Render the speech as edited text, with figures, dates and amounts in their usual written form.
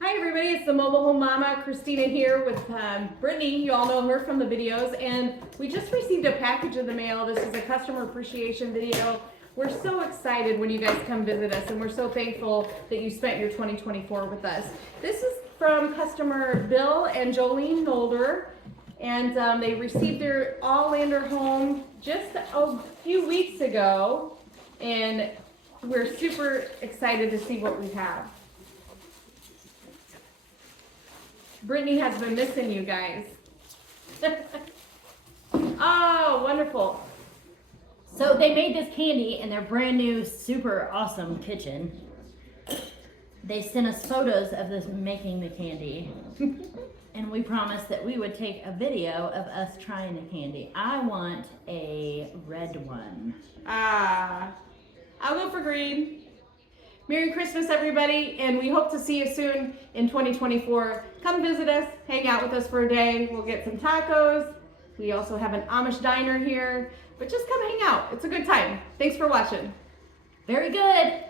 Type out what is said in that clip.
Hi everybody, it's the Mobile Home Mama, Kristina here with Brittany. You all know her from the videos, and we just received a package in the mail. This is a customer appreciation video. We're so excited when you guys come visit us, and we're so thankful that you spent your 2024 with us. This is from customer Bill and Jolene Nolder, and they received their All-Lander home just a few weeks ago, and we're super excited to see what we have. Brittany has been missing you guys. Oh, wonderful. So they made this candy in their brand new, super awesome kitchen. They sent us photos of this making the candy. And we promised that we would take a video of us trying the candy. I want a red one. I'll go for green. Merry Christmas, everybody, and we hope to see you soon in 2024. Come visit us, hang out with us for a day. We'll get some tacos. We also have an Amish diner here, but just come hang out. It's a good time. Thanks for watching. Very good.